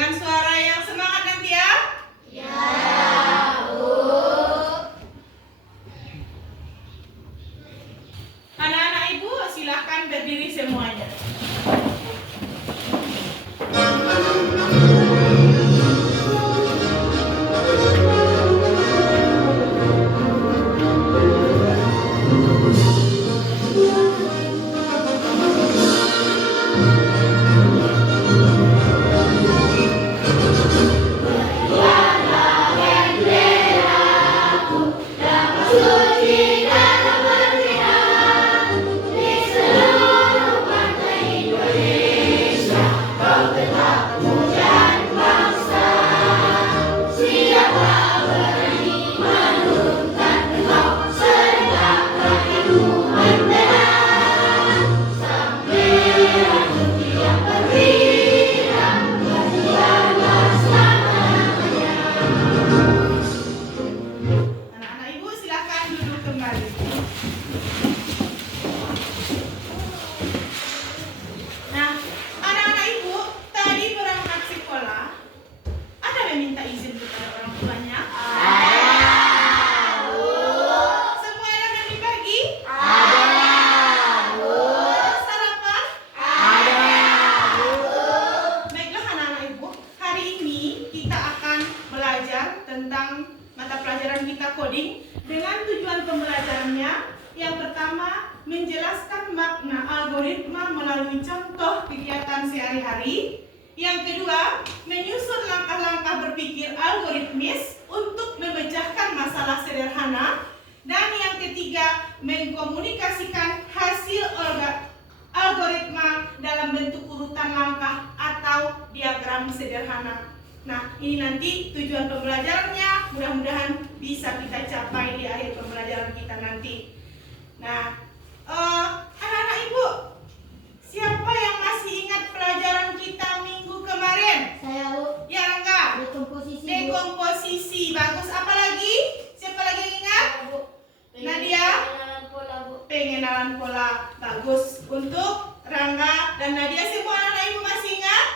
Dengan suara yang semangat nanti ya. Ya, Bu. Anak-anak Ibu silahkan berdiri semuanya. Anak-anak Ibu silahkan duduk kembali. Nah, anak-anak Ibu tadi berangkat sekolah. Ada yang minta izin kepada orang tuanya? Ada, Bu. Semua ada yang dibagi? Ada, Bu. Sarapan? Ada, Bu. Baiklah anak-anak Ibu, hari ini kita akan belajar tentang mata pelajaran kita coding dengan tujuan pembelajarannya. Yang pertama, menjelaskan makna algoritma melalui contoh kegiatan sehari-hari. Yang kedua, menyusun langkah-langkah berpikir algoritmis untuk memecahkan masalah sederhana. Dan yang ketiga, mengkomunikasikan hasil algoritma dalam bentuk urutan langkah atau diagram sederhana. Nah, ini nanti tujuan pembelajarannya, mudah-mudahan bisa kita capai di akhir pembelajaran kita nanti. Nah, anak-anak Ibu, siapa yang masih ingat pelajaran kita minggu kemarin? Saya, Bu. Ya, Rangga. Dekomposisi, Bu. Dekomposisi, bagus. Apa lagi? Siapa lagi yang ingat? Bu. Nadia? Pengenalan pola, Bu. Pengenalan pola, bagus. Untuk Rangga dan Nadia, semua anak-anak Ibu masih ingat?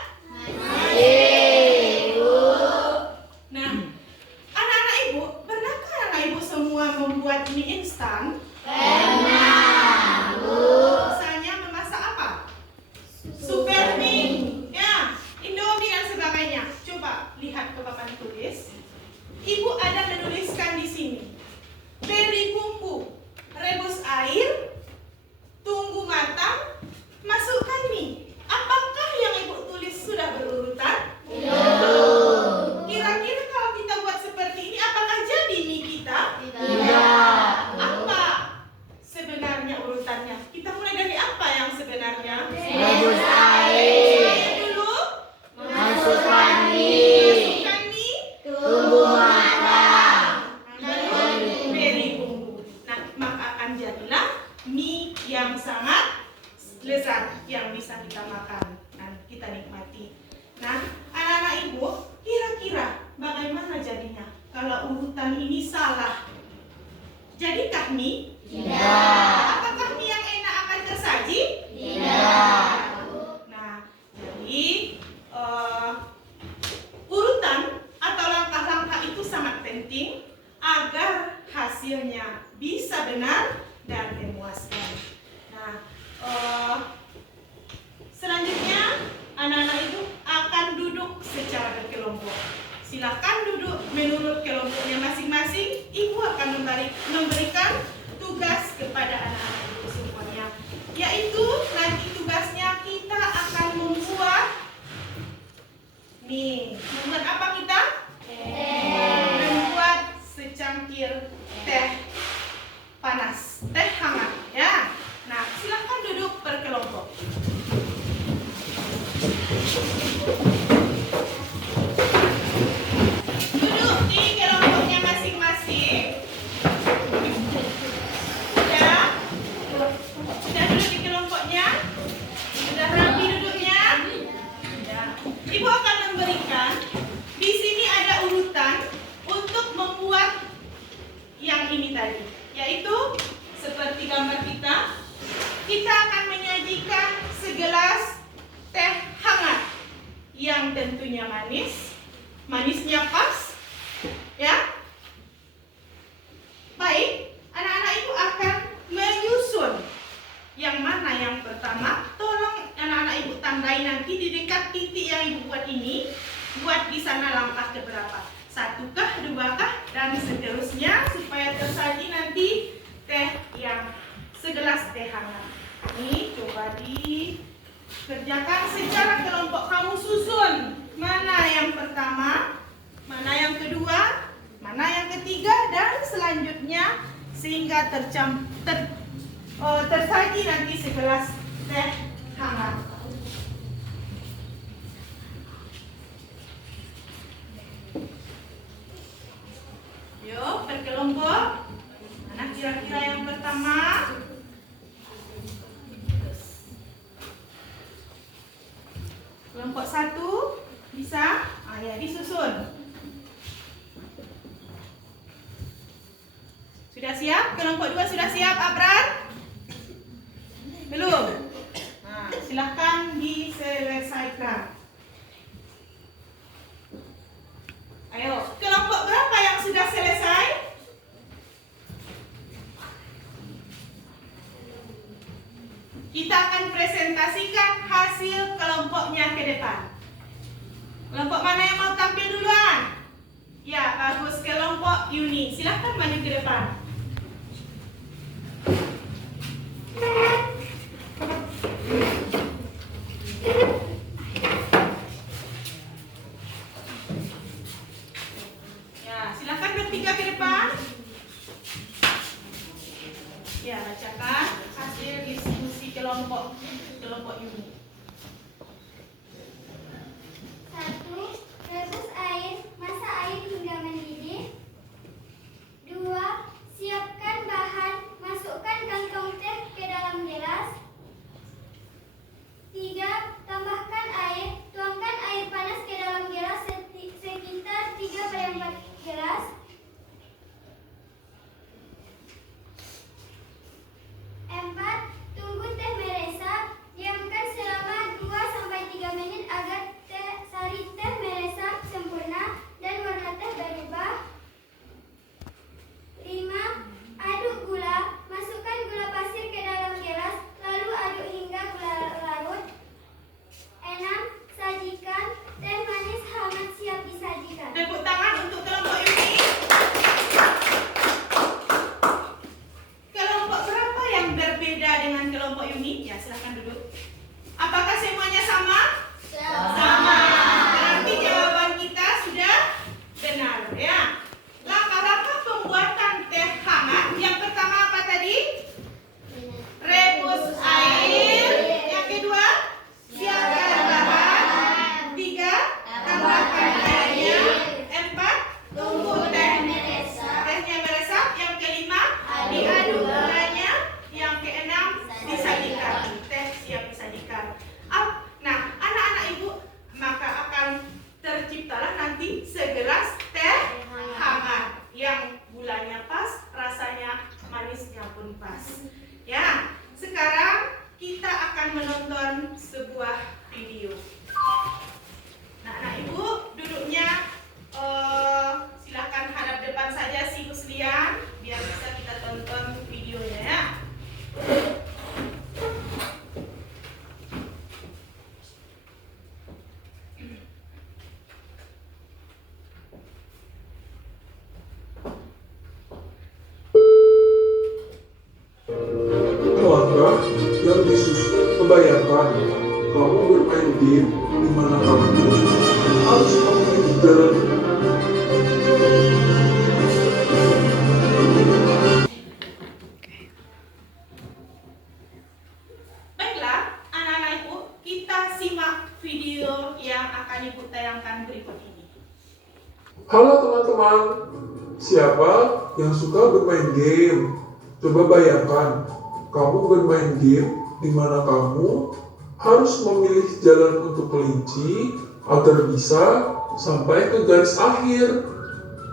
Nah, anak-anak Ibu, pernahkah anak Ibu semua membuat mie instan? Pernah, Bu. Misalnya memasak apa? Super mie, ya, Indomie dan sebagainya. Coba lihat ke papan tulis. Ibu ada menuliskan di sini. Beri bumbu, rebus air, tunggu matang, masukkan mie. Apakah yang Ibu tulis sudah berurutan? Belum. Kira-kira kalau kita buat seperti ini, apakah jadi mie kita? Tidak. Apa sebenarnya urutannya? Kita mulai dari apa yang sebenarnya? Rebus air. Saya dulu Masukkan mie. masukkan mie, Tunggu matang. lalu beri bumbu. Nah, maka akan jadilah mie yang sangat lezat yang bisa kita makan dan kita nikmati. Nah, anak-anak Ibu, kira-kira bagaimana jadinya kalau urutan ini salah? Jadikah mie? Tidak. Apakah mie yang enak akan tersaji? Tidak. Nah, jadi urutan atau langkah-langkah itu sangat penting agar hasilnya bisa benar dan memuaskan. Nah, selanjutnya anak-anak Ibu akan duduk secara berkelompok. Silakan duduk menurut kelompoknya masing-masing. Ibu akan memberikan tugas kepada anak-anak Ibu semuanya, yaitu nanti tugasnya kita akan membuat nih. Membuat apa kita? Membuat secangkir teh panas, teh hangat ya. Nah, silakan duduk berkelompok. Duduk di kelompoknya masing-masing. Sudah duduk di kelompoknya? Sudah rapi duduknya? Sudah. Ibu akan memberikan, di sini ada urutan untuk membuat yang ini tadi, yaitu manisnya pas, ya. Baik, anak-anak ibu akan menyusun. Yang mana yang pertama? Tolong anak-anak ibu tandai nanti di dekat titik yang ibu buat ini. Buat di sana langkah keberapa? 1 kah, 2 kah, dan seterusnya supaya tersaji nanti teh yang segelas teh hangat. Ini coba dikerjakan secara kelompok. Kamu susun mana yang pertama, mana yang kedua, mana yang ketiga, dan selanjutnya sehingga tersaji nanti segelas teh hangat. Yuk, berkelompok. Mana kira-kira yang pertama? Kelompok 1 bisa? Ya, disusun. Sudah siap? Kelompok 2 sudah siap, Abrar? Belum? Nah, silahkan diselesaikan. Ayo, kelompok berapa yang sudah selesai? Kita akan presentasikan hasil kelompoknya ke depan. Kelompok mana yang mau tampil duluan? Ya, bagus. Kelompok Yuni. Silahkan maju ke depan. Ya, silahkan bertiga ke depan. Ya, bacakan hasil diskusi kelompok Yuni. 1. Rebus air, masak air hingga mendidih. 2. Siapkan bahan, masukkan kantong teh ke dalam gelas. 3. Tambahkan air, tuangkan air panas ke dalam gelas sekitar 3/4 gelas. 4. Tunggu teh meresap, diamkan selama 2-3 menit agar sari teh meresap sempurna dan warna teh berubah. 5. Aduk gula, masukkan gula pasir ke dalam gelas, lalu aduk hingga gula larut. 6. Sajikan, teh manis hangat siap disajikan. Tepuk tangan untuk kelompok Yuni. Kelompok berapa yang berbeda dengan kelompok Yuni? Ya, silahkan duduk. Apakah semuanya sama? Sama. Berarti jawaban kita sudah benar, ya. Langkah-langkah pembuatan teh hangat. Yang pertama apa tadi? Rebus air. Yang kedua, siapkan bahan. 3, tambahkan airnya. 4, tunggu tehnya meresap. Yang kelima, diaduk gulanya. Yang keenam, disajikan. Teh siap disajikan. Nah, anak-anak ibu, maka akan terciptalah nanti segelas teh hangat yang gulanya pas, rasanya manisnya pun pas. Ya, sekarang kita akan menonton sebuah video. Nah, anak ibu duduknya silakan hadap depan saja si Huslian biar bisa kita tonton videonya, ya. Langkah yang disusun. Membayangkan kamu bermain game di mana kamu harus memilih jalan. Baiklah, anak-anak ibu, kita simak video yang akan ibu tayangkan berikut ini. Halo teman-teman, siapa yang suka bermain game? Coba bayangkan, kamu bermain game di mana kamu harus memilih jalan untuk kelinci agar bisa sampai ke garis akhir.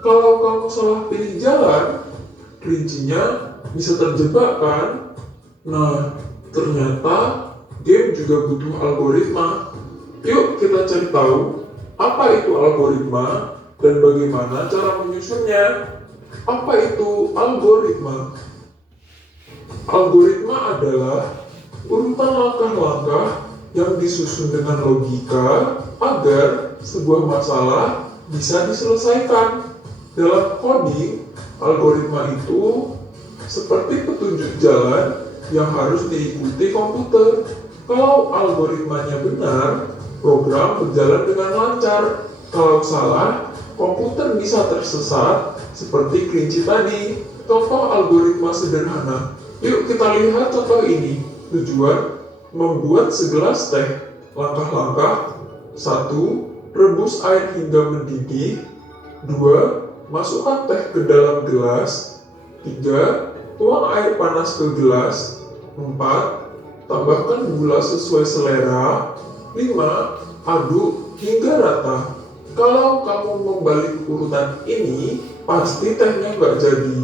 Kalau kamu salah pilih jalan, kelincinya bisa terjebak kan? Nah, ternyata game juga butuh algoritma. Yuk kita cari tahu Apa itu algoritma dan bagaimana cara menyusunnya? Apa itu algoritma? Algoritma adalah urutan langkah-langkah yang disusun dengan logika agar sebuah masalah bisa diselesaikan. Dalam coding, algoritma itu seperti petunjuk jalan yang harus diikuti komputer. Kalau algoritmanya benar, program berjalan dengan lancar. Kalau salah, komputer bisa tersesat seperti kelinci tadi. Contoh algoritma sederhana. Yuk kita lihat contoh ini. Tujuan, membuat segelas teh. Langkah-langkah. 1. Rebus air hingga mendidih. 2. Masukkan teh ke dalam gelas. 3. Tuang air panas ke gelas. 4. Tambahkan gula sesuai selera. 5. Aduk hingga rata. Kalau kamu membalik urutan ini, pasti tehnya nggak jadi.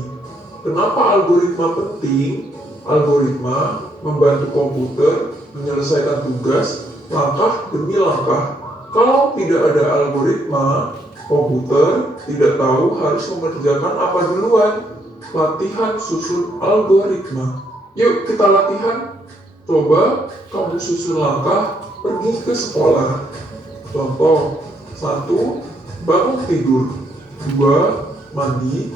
Kenapa algoritma penting? Algoritma membantu komputer menyelesaikan tugas langkah demi langkah. Kalau tidak ada algoritma, komputer tidak tahu harus mengerjakan apa duluan. Latihan susun algoritma. Yuk kita latihan. Coba kamu susun langkah pergi ke sekolah. Contoh, 1. Bangun tidur. 2. Mandi.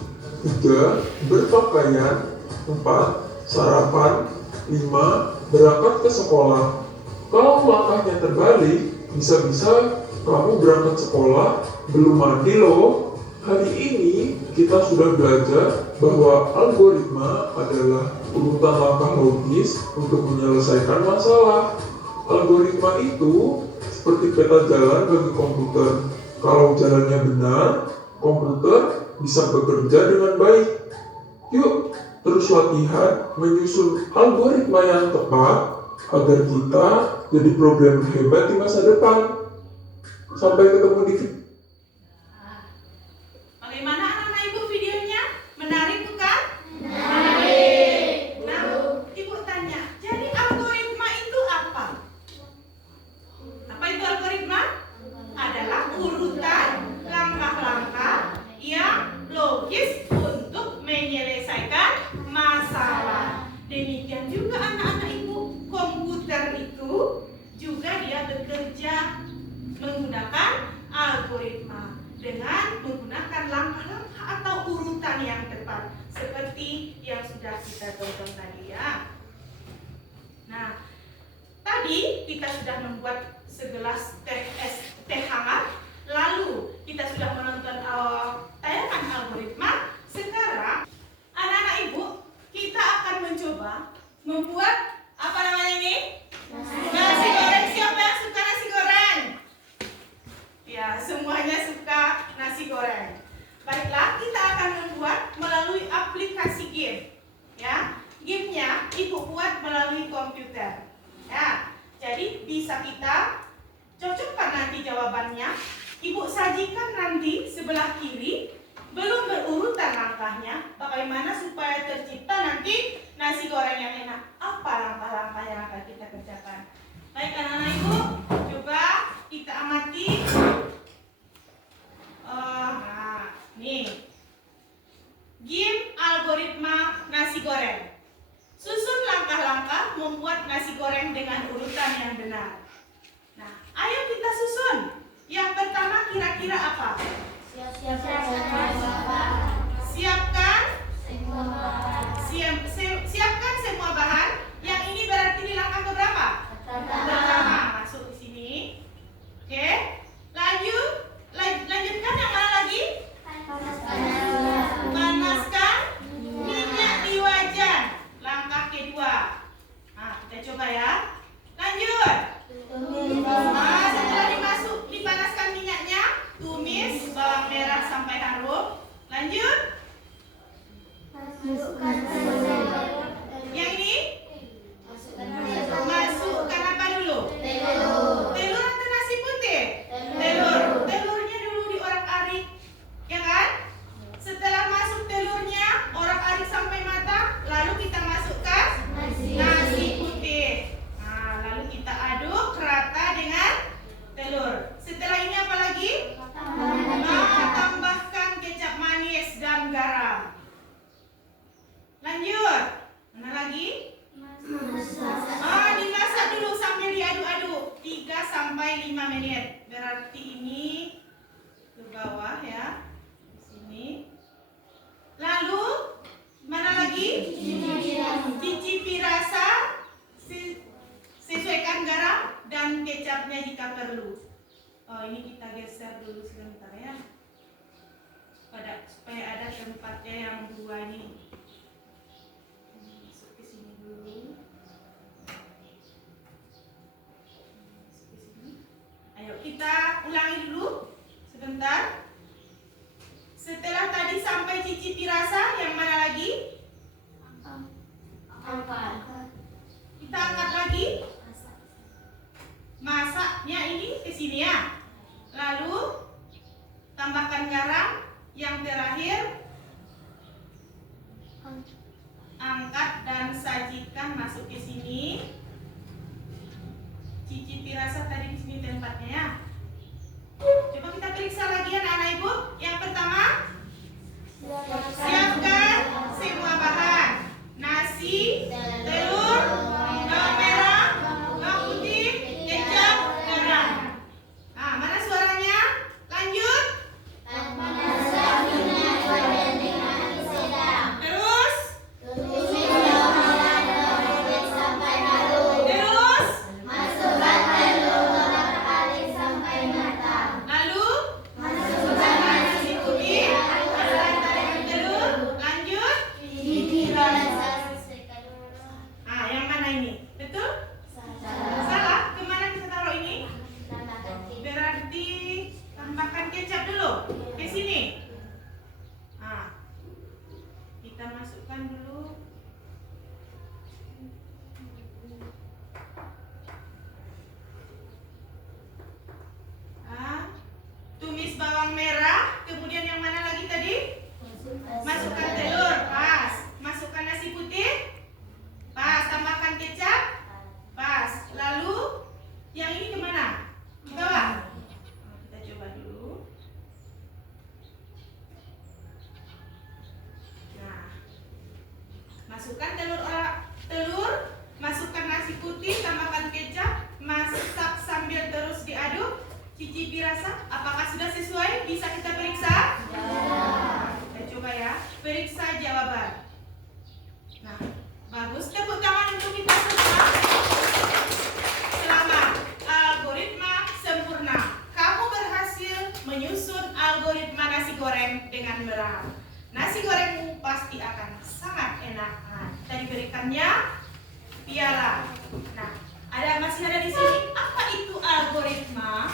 3. Berpakaian. 4. Sarapan. 5. Berangkat ke sekolah. Kalau langkahnya terbalik, bisa-bisa kamu berangkat sekolah belum mandi loh. Hari ini kita sudah belajar bahwa algoritma adalah urutan langkah logis untuk menyelesaikan masalah. Algoritma itu seperti peta jalan bagi komputer. Kalau jalannya benar, komputer bisa bekerja dengan baik. Yuk, terus latihan menyusun algoritma yang tepat agar kita jadi programmer hebat di masa depan. Sampai ketemu di video. Bagaimana anak-anak ibu videonya? Menarik bukan? Menarik. Nah, ibu tanya, jadi algoritma itu apa? Apa itu algoritma? Adalah urutan langkah-langkah yang logis untuk menyelesaikan masalah. Demikian juga anak-anak ibu, komputer itu juga dia bekerja menggunakan algoritma dengan menggunakan langkah-langkah atau urutan yang tepat seperti yang sudah kita tonton tadi ya. Nah, tadi kita sudah membuat segelas teh hangat, lalu kita sudah menonton tayangan algoritma. Sekarang anak-anak ibu, kita akan mencoba membuat apa namanya ini? Nasi goreng. Siapa yang suka nasi goreng? Ya, semuanya suka nasi goreng. Baiklah, kita akan membuat melalui aplikasi game. Ya, gamenya ibu buat melalui komputer. Ya, jadi bisa kita cocokkan nanti jawabannya. Ibu sajikan nanti sebelah kiri, belum berurutan langkahnya. Bagaimana supaya tercipta nanti nasi goreng yang enak? Apa langkah-langkah yang akan kita kerjakan? Baik anak-anak ibu, coba kita amati. Nah, nih game algoritma nasi goreng. Susun langkah-langkah membuat nasi goreng dengan urutan yang benar. Nah, ayo kita susun. Yang pertama kira-kira apa? Siapkan semua bahan. Yang ini berarti di langkah keberapa? Pertama, masuk di sini. Oke. Lanjutkan yang mana lagi? Panaskan minyak di wajan. Langkah kedua. Nah, kita coba ya. Lanjut. Nah, setelah dipanaskan minyaknya, tumis bawang merah sampai harum. Lanjut. Yang ini? Masukkan apa dulu? Telur atau nasi putih? Telur. Telurnya dulu diorak-arik, ya kan? Setelah masuk telurnya, orak-arik sampai matang, lalu kita masukkan nasi putih. Nah, lalu kita aduk rata dengan telur. Setelah ini apa lagi? cicipi rasa, yang mana lagi? Kita angkat lagi. Masaknya ini ke sini ya. Lalu tambahkan garam. Yang terakhir angkat dan sajikan masuk ke sini. Cicipi rasa tadi di sini tempatnya ya. Coba kita periksa lagi anak-anak ibu. Yang pertama, siapkan semua bahan. Nasi, telur, bawang merah, bawang putih, kecap, garam. Nah, mana suaranya? Lanjut. Terus. Lalu masukkan nasi putih, telur, lanjut. Ah, yang mana ini? Betul? Salah? Kemana kita taruh ini? Berarti tambahkan kecap dulu. Ke sini. Ah, kita masukkan dulu. Ah, tumis bawang merah. Kemudian yang mana lagi tadi? Masukkan telur. Pas. Masukkan nasi putih. Pas. Tambahkan kecap. Pas. Lalu yang ini kemana? Di bawah. Kita coba dulu. Nah, masukkan telur, masukkan nasi putih, tambahkan kecap, masak sambil terus diaduk. Cicipi rasa. Apakah sudah sesuai? Bisa kita periksa? Kita coba ya. Periksa jawaban. Nah, bagus. Tepuk tangan untuk kita semua. Selamat. Algoritma sempurna. Kamu berhasil menyusun algoritma nasi goreng dengan benar. Nasi gorengmu pasti akan sangat enak. Nah, kita diberikannya piala. Nah, masih ada di sini. Apa itu algoritma?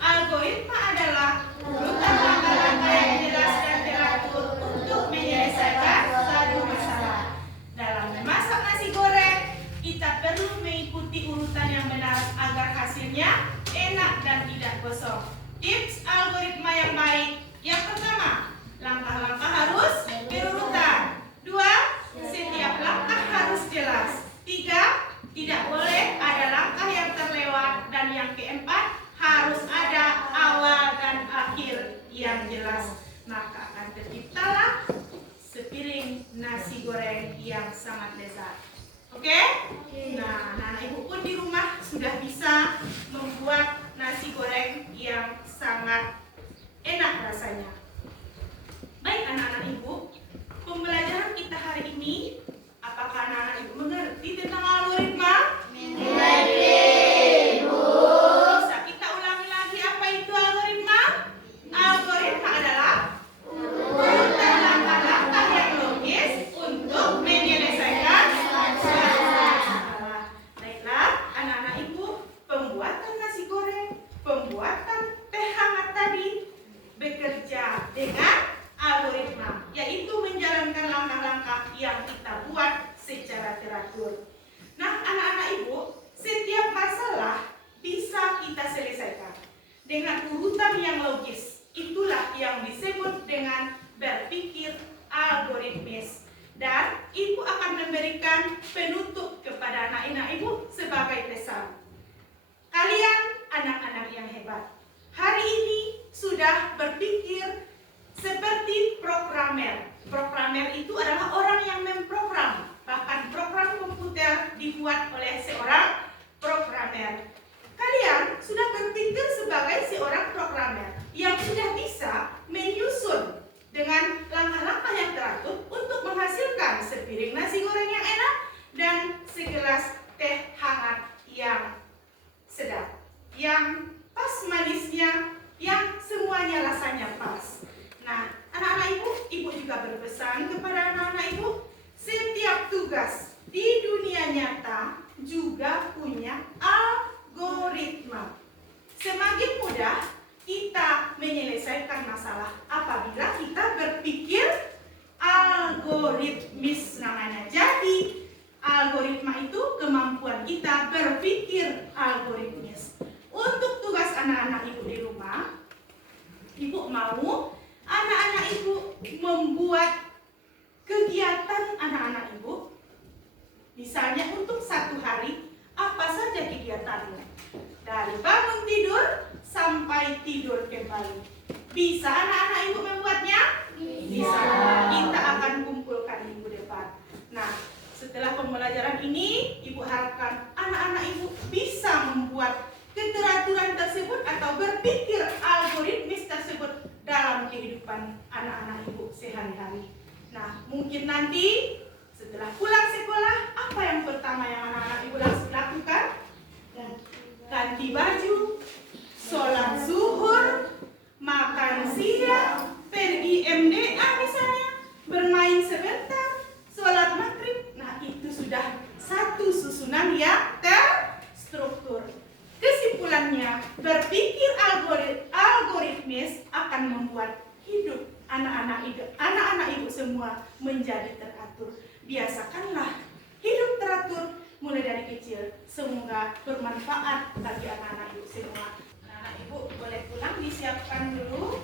Algoritma adalah urutan langkah-langkah yang jelas dan teratur untuk menyelesaikan satu masalah. Dalam memasak nasi goreng, kita perlu mengikuti urutan yang benar agar hasilnya enak dan tidak gosong. Tips algoritma yang baik. Yang pertama, langkah-langkah harus berurutan. 2, setiap langkah harus jelas. 3, tidak boleh ada langkah yang terlewat. Dan yang keempat, harus ada awal dan akhir yang jelas. Maka akan terciptalah sepiring nasi goreng yang sangat lezat. Oke? Nah, anak ibu pun di rumah sudah bisa membuat nasi goreng yang sangat enak rasanya. Baik anak-anak ibu, pembelajaran kita hari ini, apakah anak-anak ibu mengerti tentang algoritma? Bisa kita ulangi lagi apa itu algoritma? Algoritma adalah urutan langkah-langkah yang logis untuk menyelesaikan suatu masalah. Baiklah, anak-anak ibu, pembuatan nasi goreng, pembuatan teh hangat tadi bekerja dengan algoritma, yaitu menjalankan langkah-langkah yang kita buat secara teratur. Nah, anak-anak ibu, setiap masalah bisa kita selesaikan dengan urutan yang logis. Itulah yang disebut dengan berpikir algoritmis. Dan ibu akan memberikan penutup kepada anak-anak ibu sebagai pesan. Kalian anak-anak yang hebat, hari ini sudah berpikir seperti programmer. Programmer itu adalah orang yang memprogram. Bahkan program komputer dibuat oleh seorang programmer. Kalian sudah berpikir sebagai seorang programmer yang sudah bisa menyusun dengan langkah-langkah yang teratur untuk menghasilkan sepiring nasi goreng yang enak dan segelas teh hangat yang sedap, yang pas manisnya, yang semuanya rasanya pas. Nah, anak-anak ibu juga berpesan kepada anak-anak ibu, setiap tugas di dunia nyata juga punya algoritma. Semakin mudah kita menyelesaikan masalah apabila kita berpikir algoritmis namanya. Jadi algoritma itu kemampuan kita berpikir algoritmis. Untuk tugas anak-anak ibu di rumah, ibu mau anak-anak ibu membuat kegiatan anak-anak ibu. Misalnya untuk satu hari, apa saja kegiatannya? Dari bangun tidur sampai tidur kembali. Bisa anak-anak ibu membuatnya? Bisa. Kita akan kumpulkan minggu depan. Nah, setelah pembelajaran ini, ibu harapkan anak-anak ibu bisa membuat keteraturan tersebut atau berpikir algoritmis tersebut dalam kehidupan anak-anak ibu sehari-hari. Nah, mungkin nanti setelah pulang sekolah, apa yang pertama yang anak-anak ibu lakukan? Ganti baju, sholat zuhur, makan siang, pergi MDA misalnya, bermain sebentar, sholat maghrib. Nah, itu sudah satu susunan yang terstruktur. Kesimpulannya, berpikir algoritmis akan membuat hidup anak-anak ibu semua menjadi teratur. Biasakanlah hidup teratur mulai dari kecil. Semoga bermanfaat bagi anak-anak ibu semua. Anak ibu boleh pulang, disiapkan dulu